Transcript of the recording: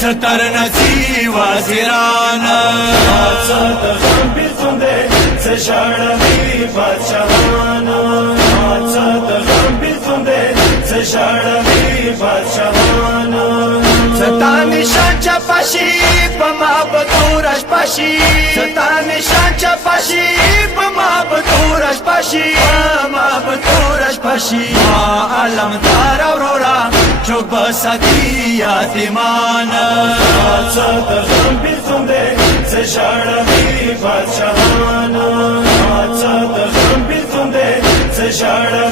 سترنسی وزیران آزاد غم بیزونده زشاروی بادشاهان آزاد غم بیزونده زشاروی بادشاهان ستا نشان چپاشی پما بدورش پاشی ستا نشان چپاشی پما بدورش پاشی پما بدورش پاشی ما علم دار اورورا چوک بساتی یتیمان آزاد غم بیزونده زشاروی بادشاهان آزاد غم بیزونده زشاروی